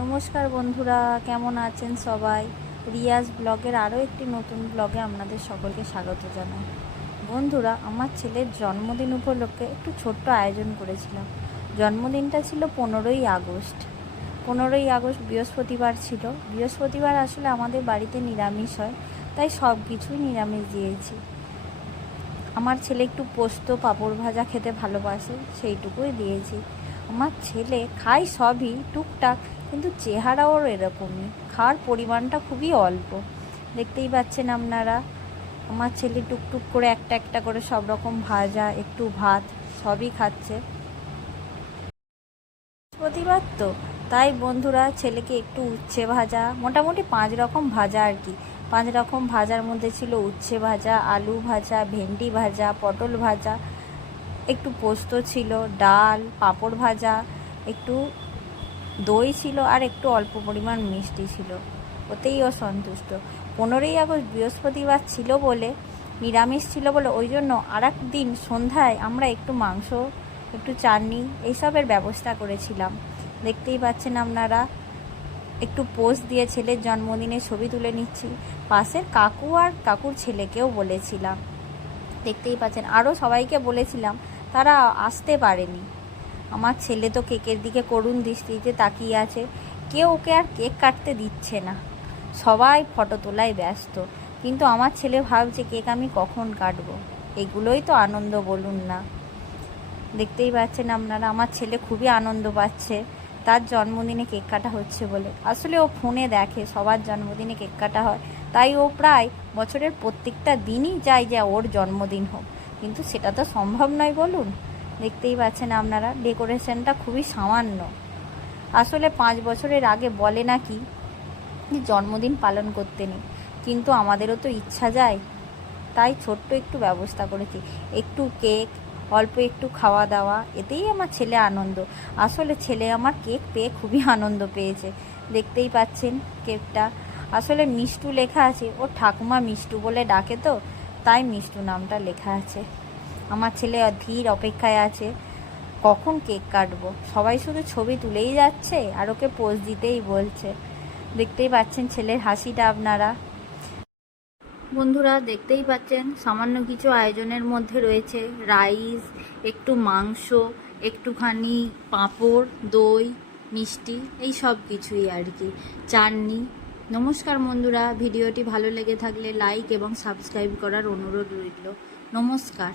নমস্কার বন্ধুরা, কেমন আছেন সবাই? রিয়াজ ব্লগের আরও একটি নতুন ব্লগে আপনাদের সকলকে স্বাগত জানাই। বন্ধুরা, আমার ছেলের জন্মদিন উপলক্ষে একটু ছোট্ট আয়োজন করেছিলাম। জন্মদিনটা ছিল 15ই আগস্ট। 15ই আগস্ট বৃহস্পতিবার ছিল। বৃহস্পতিবার আসলে আমাদের বাড়িতে নিরামিষ হয়, তাই সব কিছুই নিরামিষ দিয়েছি। আমার ছেলে একটু পোস্ত পাঁপড় ভাজা খেতে ভালোবাসে, সেইটুকুই দিয়েছি। আমার ছেলে খায় সবই টুকটাক, কিন্তু চেহারা ওর এরকমই, খাওয়ার পরিমাণটা খুবই অল্প। দেখতেই পাচ্ছেন আপনারা, আমার ছেলে টুকটুক করে একটা একটা করে সব রকম ভাজা, একটু ভাত সবই খাচ্ছে। প্রতিবার তো তাই বন্ধুরা, ছেলেকে একটু উচ্ছে ভাজা, মোটামুটি 5 রকম ভাজা আর কি। 5 রকম ভাজার মধ্যে ছিল উচ্ছে ভাজা, আলু ভাজা, ভেন্ডি ভাজা, পটল ভাজা, একটু পোস্ত ছিল, ডাল, পাঁপড় ভাজা, একটু দই ছিল, আর একটু অল্প পরিমাণ মিষ্টি ছিল। ওতেই ও সন্তুষ্ট। 15ই আগস্ট বৃহস্পতিবার ছিল বলে, নিরামিষ ছিল বলে, ওই জন্য আর দিন সন্ধ্যায় আমরা একটু মাংস, একটু চাটনি এইসবের ব্যবস্থা করেছিলাম। দেখতেই পাচ্ছেন আপনারা, একটু পোস্ট দিয়ে ছেলের জন্মদিনের ছবি তুলে নিচ্ছি। পাশের কাকু আর কাকুর ছেলেকেও বলেছিলাম। দেখতেই পাচ্ছেন, আরও সবাইকে বলেছিলাম, তারা আসতে পারেনি। আমার ছেলে তো কেকের দিকে করুণ দৃষ্টিতে তাকিয়ে আছে। কেউ ওকে আর কেক কাটতে দিচ্ছে না, সবাই ফটো তোলায় ব্যস্ত। কিন্তু আমার ছেলে ভাবছে কেক আমি কখন কাটবো। এগুলোই তো আনন্দ, বলুন না? দেখতেই পাচ্ছেন আপনারা, আমার ছেলে খুবই আনন্দ পাচ্ছে তার জন্মদিনে কেক কাটা হচ্ছে বলে। আসলে ও ফোনে দেখে সবার জন্মদিনে কেক কাটা হয়, তাই ও প্রায় বছরের প্রত্যেকটা দিনই চায় যে ওর জন্মদিন হোক, কিন্তু সেটা তো সম্ভব নয়, বলুন। দেখতেই পাচ্ছেন আপনারা, ডেকোরেশনটা খুবই সামান্য। আসলে 5 বছরের আগে বলে নাকি জন্মদিন পালন করতে নেই, কিন্তু আমাদেরও তো ইচ্ছা যায়, তাই ছোট্ট একটু ব্যবস্থা করেছি। একটু কেক, অল্প একটু খাওয়া দাওয়া, এতেই আমার ছেলে আনন্দ। আসলে ছেলে আমার কেক পেয়ে খুবই আনন্দ পেয়েছে। দেখতেই পাচ্ছেন কেকটা, আসলে মিষ্টু লেখা আছে, ওর ঠাকুমা মিষ্টু বলে ডাকে তো, তাই মিষ্টু নামটা লেখা আছে। আমার ছেলে ধীর অপেক্ষায় আছে কখন কেক কাটবো। সবাই শুধু ছবি তুলেই যাচ্ছে আর ওকে পোজ দিতেই বলছে। দেখতেই পাচ্ছেন ছেলের হাসিটা আপনারা। বন্ধুরা, দেখতেই পাচ্ছেন সামান্য কিছু আয়োজনের মধ্যে রয়েছে রাইস, একটু মাংস, একটুখানি পাঁপড়, দই, মিষ্টি, এই সব কিছুই আর কি, চাটনি। নমস্কার বন্ধুরা, ভিডিওটি ভালো লেগে থাকলে লাইক এবং সাবস্ক্রাইব করার অনুরোধ রইল। নমস্কার।